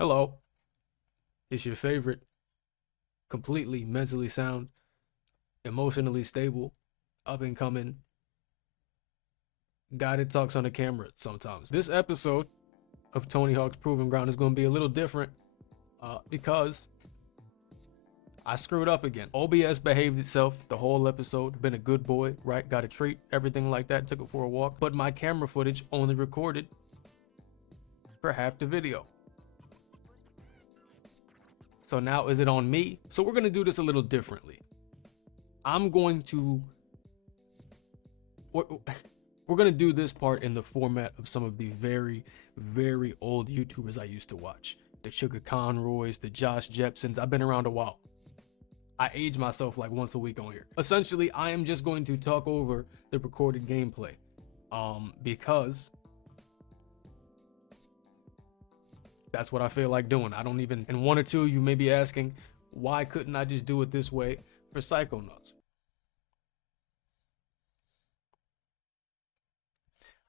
Hello, it's your favorite, completely mentally sound, emotionally stable, up and coming guy that talks on the camera sometimes. This episode of Tony Hawk's Proving Ground is going to be a little different because I screwed up again. OBS behaved itself the whole episode, been a good boy, right? Got a treat, everything like that, took it for a walk, but my camera footage only recorded for half the video. So now is it on me? So we're going to do this a little differently. I'm going to we're going to do this part in the format of some of the very, very old YouTubers I used to watch. The Sugar Conroys, the Josh Jepsons. I've been around a while. I age myself like once a week on here. Essentially, I am just going to talk over the recorded gameplay. Because that's what I feel like doing. I don't even, and one or two of you may be asking, why couldn't I just do it this way for Psychonauts?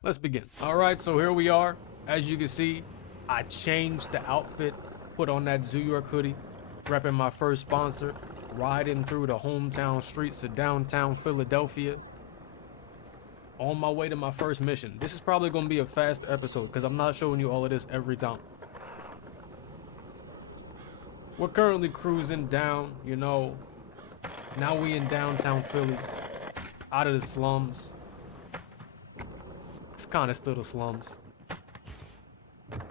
Let's begin. All right, so here we are. As you can see, I changed the outfit, put on that Zoo York hoodie, repping my first sponsor, riding through the hometown streets of downtown Philadelphia, on my way to my first mission. This is probably going to be a fast episode because I'm not showing you all of this every time. We're currently cruising down, now we in downtown Philly, out of the slums. It's kind of still the slums.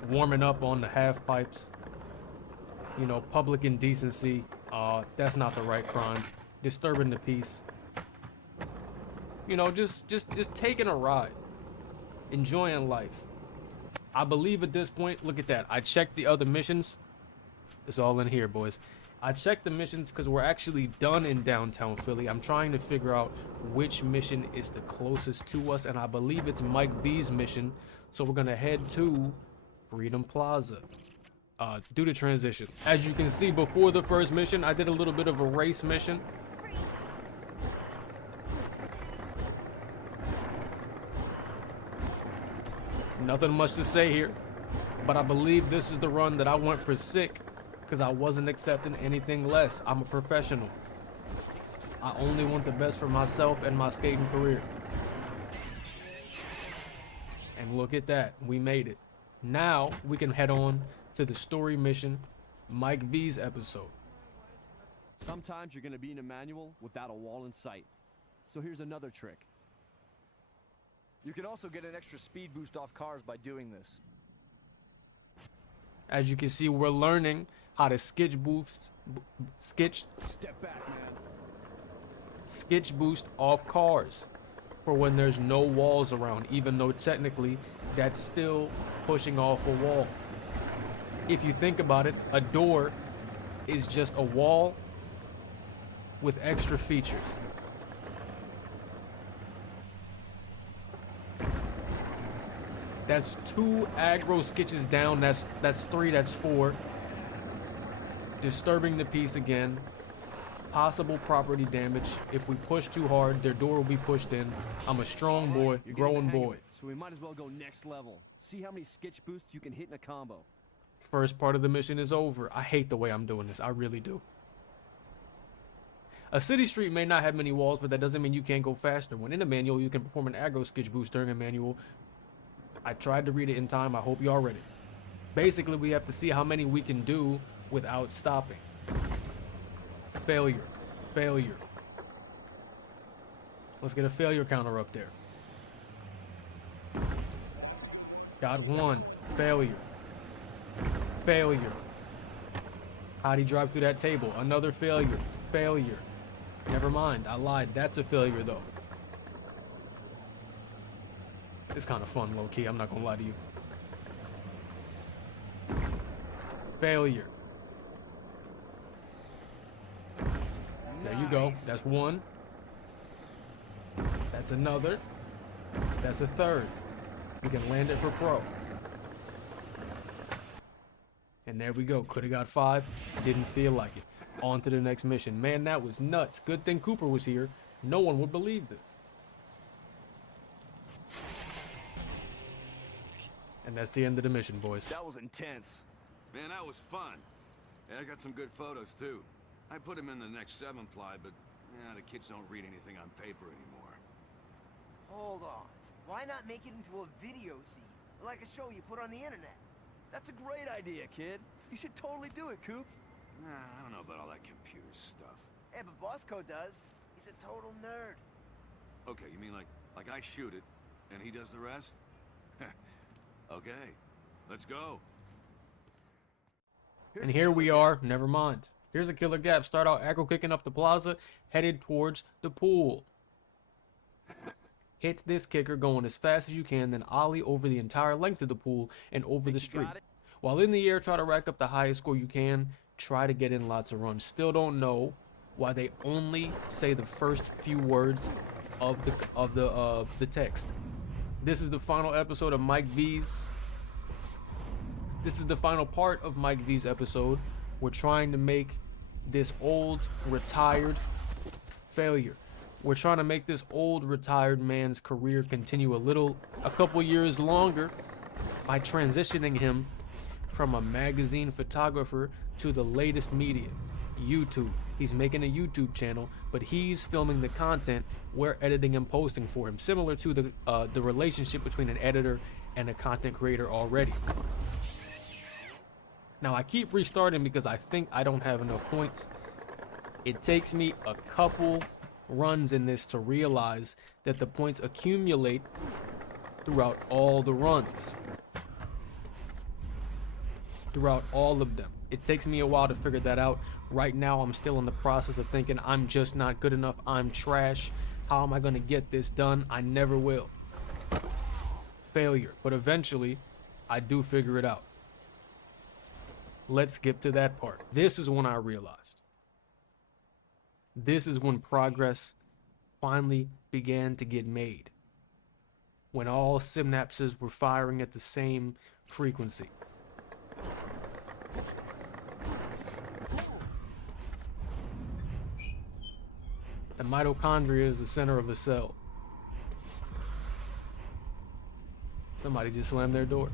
Warming up on the half pipes. Public indecency. That's not the right crime. Disturbing the peace. Just taking a ride. Enjoying life. I believe at this point, look at that. I checked the other missions. It's all in here, boys. I checked the missions because we're actually done in downtown Philly. I'm trying to figure out which mission is the closest to us, and I believe it's Mike V's mission. So we're gonna head to Freedom Plaza. Do the transition. As you can see, before the first mission, I did a little bit of a race mission. Nothing much to say here, but I believe this is the run that I went for sick. Because I wasn't accepting anything less. I'm a professional. I only want the best for myself and my skating career. And look at that, we made it. Now we can head on to the story mission, Mike V's episode. Sometimes you're gonna be in a manual without a wall in sight. So here's another trick. You can also get an extra speed boost off cars by doing this. As you can see, we're learning how to skitch boost off cars for when there's no walls around, even though technically that's still pushing off a wall. If you think about it, a door is just a wall with extra features. That's 2 aggro sketches down. That's 3. That's 4. Disturbing the peace again. Possible property damage. If we push too hard, their door will be pushed in. I'm a strong boy, growing boy. So we might as well go next level. See how many sketch boosts you can hit in a combo. First part of the mission is over. I hate the way I'm doing this. I really do. A city street may not have many walls, but that doesn't mean you can't go faster. When in a manual, you can perform an aggro sketch boost during a manual. I tried to read it in time. I hope y'all read it. Basically, we have to see how many we can do without stopping. Failure. Failure. Let's get a failure counter up there. Got 1. Failure. Failure. How'd he drive through that table? Another failure. Failure. Never mind. I lied. That's a failure, though. It's kind of fun, low-key. I'm not gonna lie to you. Failure. There you go. That's 1. That's another. That's a 3rd. We can land it for pro. And there we go. Could have got 5. Didn't feel like it. On to the next mission. Man, that was nuts. Good thing Cooper was here. No one would believe this. And that's the end of the mission, boys. That was intense. Man, that was fun. Yeah, I got some good photos, too. I put them in the next 7 ply, but the kids don't read anything on paper anymore. Hold on. Why not make it into a video scene? Like a show you put on the internet? That's a great idea, kid. You should totally do it, Coop. Nah, I don't know about all that computer stuff. Yeah, but Bosco does. He's a total nerd. Okay, you mean like I shoot it, and he does the rest? Okay, let's go. And here we are, never mind. Here's a killer gap. Start out aggro kicking up the plaza, headed towards the pool. Hit this kicker going as fast as you can, then ollie over the entire length of the pool and over the street. While in the air, try to rack up the highest score you can. Try to get in lots of runs. Still don't know why they only say the first few words of the text. This is the final episode of Mike V's. This is the final part of Mike V's episode. We're trying to make this old retired failure. We're trying to make this old retired man's career continue a couple years longer by transitioning him from a magazine photographer to the latest media, YouTube. He's making a YouTube channel, but he's filming the content. We're editing and posting for him, similar to the relationship between an editor and a content creator already. Now I keep restarting because I think I don't have enough points. It takes me a couple runs in this to realize that the points accumulate throughout all the runs. Throughout all of them. It takes me a while to figure that out. Right now I'm still in the process of thinking I'm just not good enough. I'm trash. How am I going to get this done? I never will. Failure. But eventually I do figure it out. Let's skip to that part. This is when I realized. This is when progress finally began to get made. When all synapses were firing at the same frequency. The mitochondria is the center of a cell. Somebody just slammed their door.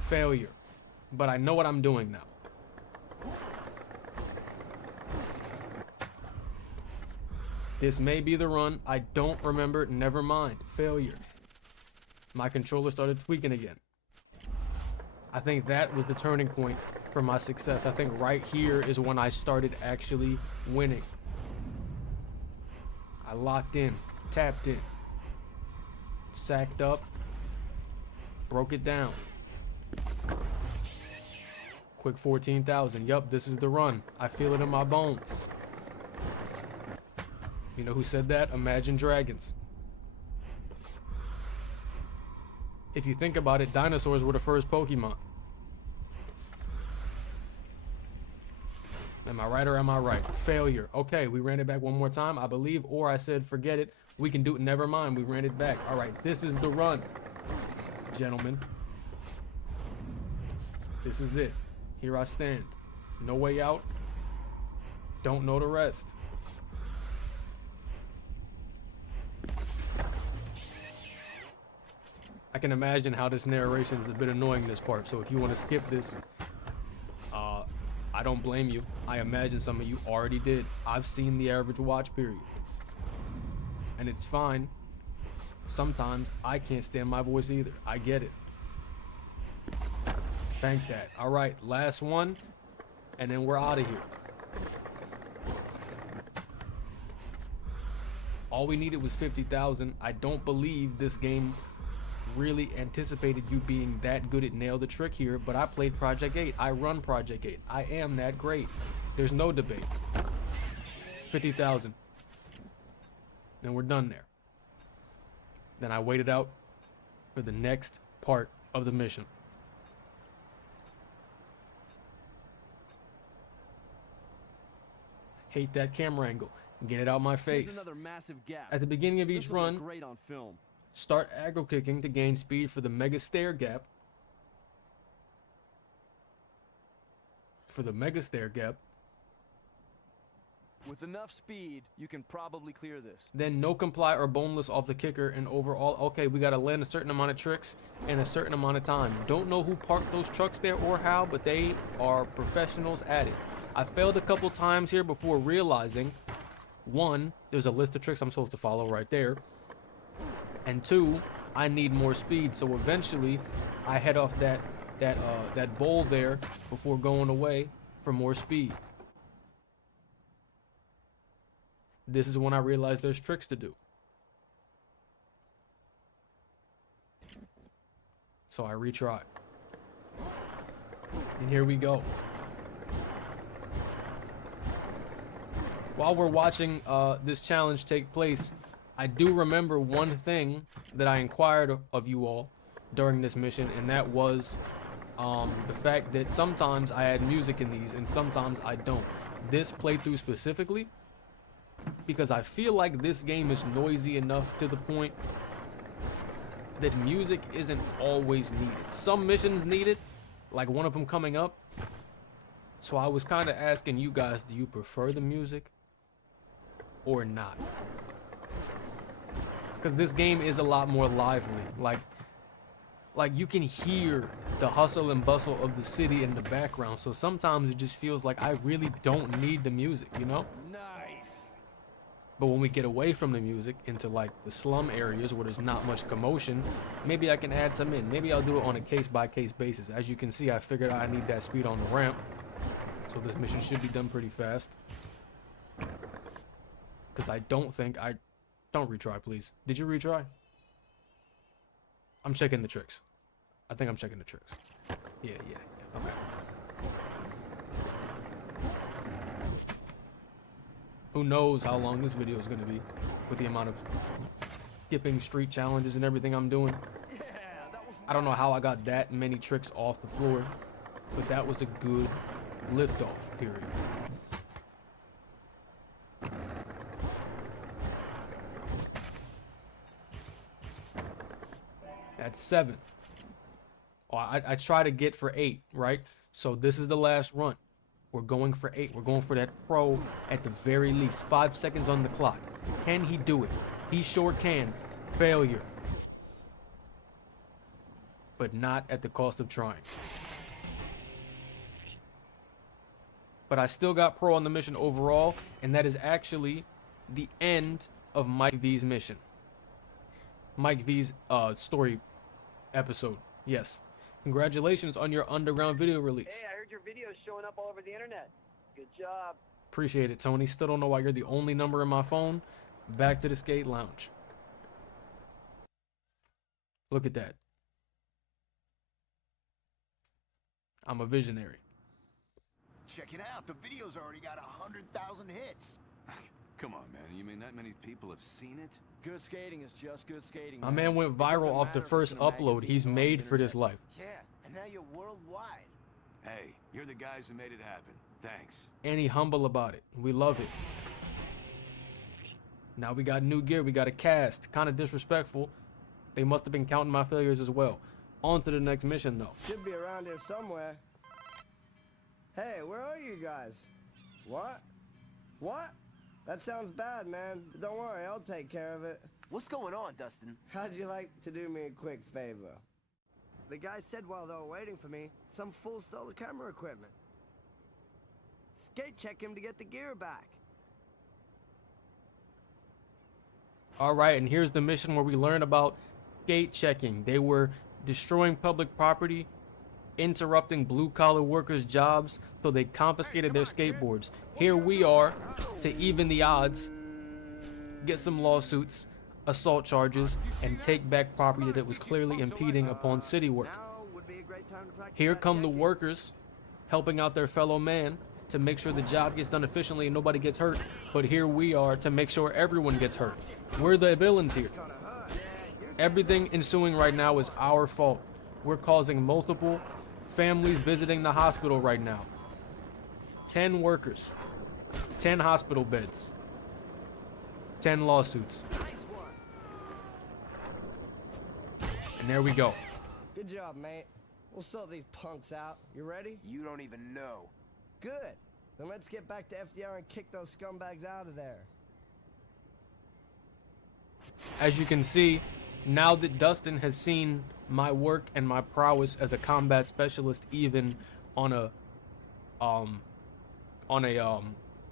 Failure. But I know what I'm doing now. This may be the run. I don't remember. Never mind. Failure. My controller started tweaking again. I think that was the turning point for my success. I think right here is when I started actually winning. I locked in, tapped in, sacked up, broke it down. Quick 14,000. Yup, this is the run. I feel it in my bones. You know who said that? Imagine Dragons. If you think about it, dinosaurs were the first Pokemon. Am I right or am I right? Failure. Okay, we ran it back one more time, I believe, or I said forget it. We can do it. Never mind. We ran it back. All right, this is the run, gentlemen. This is it. Here I stand. No way out. Don't know the rest. I can imagine how this narration is a bit annoying this part, so if you want to skip this, I don't blame you. I imagine some of you already did. I've seen the average watch period. And it's fine. Sometimes I can't stand my voice either. I get it. Thank that. All right, last one, and then we're out of here. All we needed was 50,000. I don't believe this game really anticipated you being that good at Nail the Trick here, but I played Project 8. I run Project 8. I am that great. There's no debate. 50,000. Then we're done there. Then I waited out for the next part of the mission. Hate that camera angle. Get it out my face. Here's another massive gap. At the beginning of each This will look run, great on film. start aggro kicking to gain speed for the mega stair gap. For the mega stair gap. With enough speed, you can probably clear this. Then no comply or boneless off the kicker, and overall, okay, we gotta land a certain amount of tricks in a certain amount of time. Don't know who parked those trucks there or how, but they are professionals at it. I failed a couple times here before realizing, one, there's a list of tricks I'm supposed to follow right there, and two, I need more speed. So eventually, I head off that bowl there before going away for more speed. This is when I realized there's tricks to do. So I retry. And here we go. While we're watching this challenge take place, I do remember one thing that I inquired of you all during this mission, and that was the fact that sometimes I add music in these and sometimes I don't. This playthrough specifically, because I feel like this game is noisy enough to the point that music isn't always needed. Some missions need it, like one of them coming up. So I was kind of asking you guys, do you prefer the music or not? Because this game is a lot more lively. Like you can hear the hustle and bustle of the city in the background. So sometimes it just feels like I really don't need the music, you know? Nice. But when we get away from the music into like the slum areas where there's not much commotion, maybe I can add some in. Maybe I'll do it on a case-by-case basis. As you can see, I figured I need that speed on the ramp. So this mission should be done pretty fast. Because I don't think I... Don't retry, please. Did you retry? I'm checking the tricks. I think I'm checking the tricks. Yeah. Okay. Who knows how long this video is going to be with the amount of skipping street challenges and everything I'm doing. Yeah, that was I don't know how I got that many tricks off the floor, but that was a good liftoff period. That's 7. Oh, I try to get for 8, right? So this is the last run. We're going for 8. We're going for that pro at the very least. 5 seconds on the clock. Can he do it? He sure can. Failure. But not at the cost of trying. But I still got pro on the mission overall, and that is actually the end of Mike V's mission. Mike V's story episode. Yes. Congratulations on your underground video release. Hey, I heard your video's showing up all over the internet. Good job. Appreciate it, Tony. Still don't know why you're the only number in my phone. Back to the skate lounge. Look at that. I'm a visionary. Check it out. The video's already got 100,000 hits. Come on, man. You mean that many people have seen it? good skating is just good skating. My man went It viral doesn't off the matter if it's first in a upload. magazine He's or on made the for this internet. life. Yeah, and now you're worldwide. Hey, you're the guys who made it happen. Thanks. And he humble about it. We love it. Now we got new gear. We got a cast. Kind of disrespectful. They must have been counting my failures as well. On to the next mission, though. Should be around here somewhere. Hey, where are you guys? What? What? That sounds bad, man. But don't worry, I'll take care of it. What's going on, Dustin? How'd you like to do me a quick favor? The guy said while they were waiting for me, some fool stole the camera equipment. Skate check him to get the gear back. All right, and here's the mission where we learn about skate checking. They were destroying public property, interrupting blue-collar workers' jobs, so they confiscated their skateboards. Here we are to even the odds, get some lawsuits, assault charges, and take back property that was clearly impeding upon city work. Now would be a great time to practice Here that come the checking. workers helping out their fellow man to make sure the job gets done efficiently and nobody gets hurt. But here we are to make sure everyone gets hurt. We're the villains here. Gonna hurt. You're Everything ensuing right now is our fault. We're causing multiple families visiting the hospital right now. 10 workers, 10 hospital beds, 10 lawsuits. nice one. And there we go. Good job, mate. We'll sort these punks out. You ready? You don't even know. Good. Then let's get back to FDR and kick those scumbags out of there. As you can see, now that Dustin has seen my work and my prowess as a combat specialist, even on a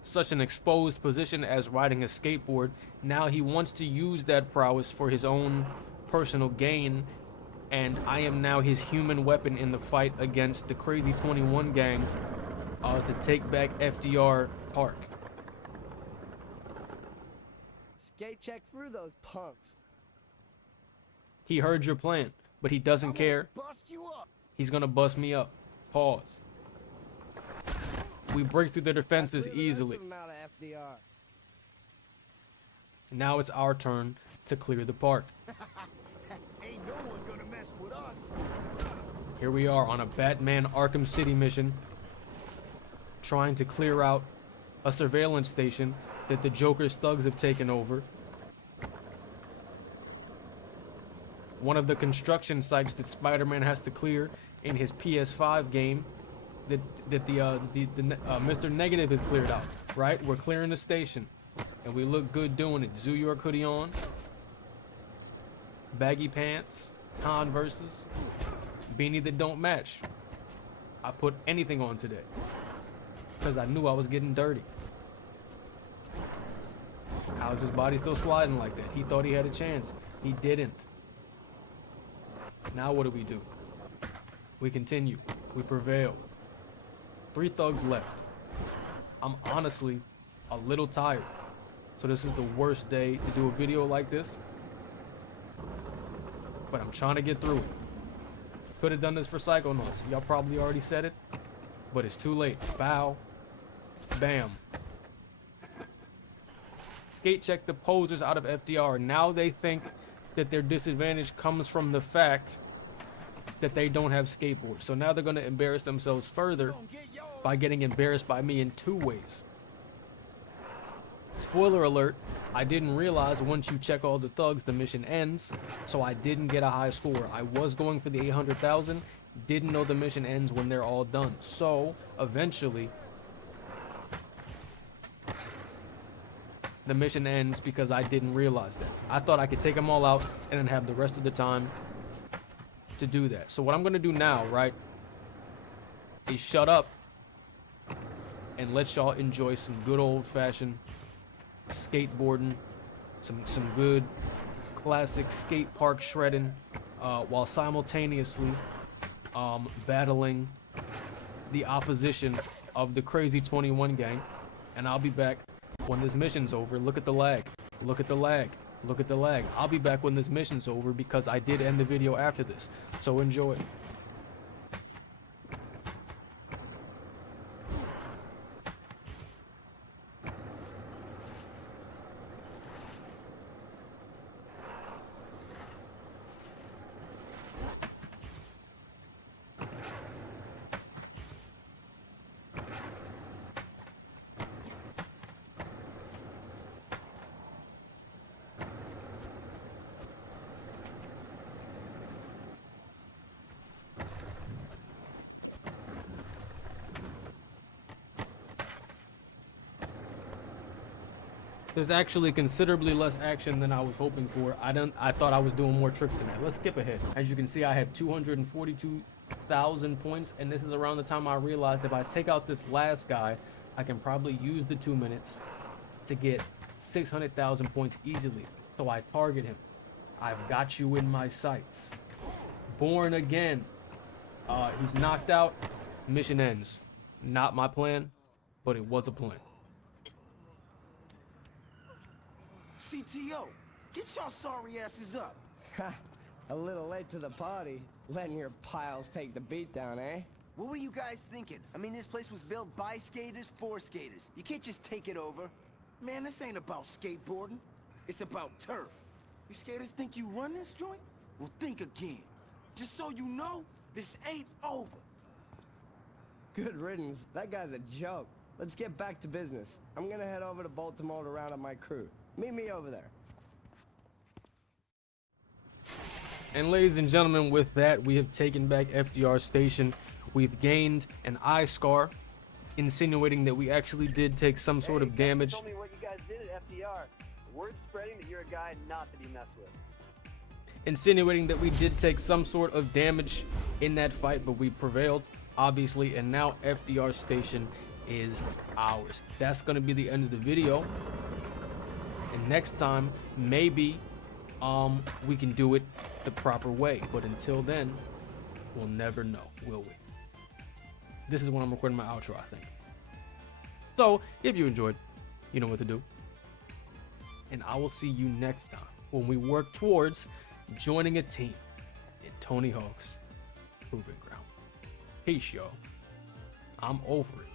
such an exposed position as riding a skateboard, now he wants to use that prowess for his own personal gain, and I am now his human weapon in the fight against the Crazy 21 gang to take back FDR Park. Skate check through those punks. He heard your plan, but he doesn't care. Bust you up. He's gonna bust me up. Pause. We break through the defenses Clear the rest easily. of 'em out of FDR. Now it's our turn to clear the park. Ain't no one gonna mess with us. Here we are on a Batman Arkham City mission, trying to clear out a surveillance station that the Joker's thugs have taken over. One of the construction sites that Spider-Man has to clear in his PS5 game that Mr. Negative has cleared out, right? We're clearing the station, and we look good doing it. Zoo York hoodie on, baggy pants, Converses, beanie that don't match. I put anything on today because I knew I was getting dirty. How's his body still sliding like that? He thought he had a chance. He didn't. Now what do? We continue. We prevail. 3 thugs left. I'm honestly a little tired. So this is the worst day to do a video like this. But I'm trying to get through it. Could have done this for Psychonauts. Y'all probably already said it. But it's too late. Bow. Bam. Skate check the posers out of FDR. Now they think that their disadvantage comes from the fact that they don't have skateboards. So now they're going to embarrass themselves further by getting embarrassed by me in 2 ways. Spoiler alert, I didn't realize once you check all the thugs, the mission ends, so I didn't get a high score. I was going for the 800,000, didn't know the mission ends when they're all done. So eventually, the mission ends because I didn't realize that. I thought I could take them all out and then have the rest of the time to do that. So what I'm gonna do now, right, is shut up and let y'all enjoy some good old-fashioned skateboarding, some good classic skate park shredding, while simultaneously battling the opposition of the Crazy 21 gang. And I'll be back when this mission's over. Look at the lag. Look at the lag. Look at the lag. I'll be back when this mission's over because I did end the video after this. So enjoy. There's actually considerably less action than I was hoping for. I thought I was doing more tricks than that. Let's skip ahead. As you can see, I have 242,000 points, and this is around the time I realized if I take out this last guy, I can probably use the 2 minutes to get 600,000 points easily. So I target him. I've got you in my sights. Born again. He's knocked out. Mission ends. Not my plan, but it was a plan. CTO, get your sorry asses up. Ha! A little late to the party. Letting your piles take the beat down, eh? What were you guys thinking? I mean, this place was built by skaters for skaters. You can't just take it over. Man, this ain't about skateboarding. It's about turf. You skaters think you run this joint? Well, think again. Just so you know, this ain't over. Good riddance. That guy's a joke. Let's get back to business. I'm gonna head over to Baltimore to round up my crew. Meet me over there. And ladies and gentlemen, with that, we have taken back FDR Station. We've gained an eye scar insinuating that we actually did take some sort of damage. Told me what you guys did at FDR. Word's spreading that you're a guy not to be messed with. Insinuating that we did take some sort of damage in that fight, but we prevailed, obviously, and now FDR Station is ours. That's going to be the end of the video, and next time, maybe we can do it the proper way, but until then, we'll never know, will we? This is when I'm recording my outro, I think. So, if you enjoyed, you know what to do. And I will see you next time when we work towards joining a team in Tony Hawk's Proving Ground. Peace, yo. I'm over it.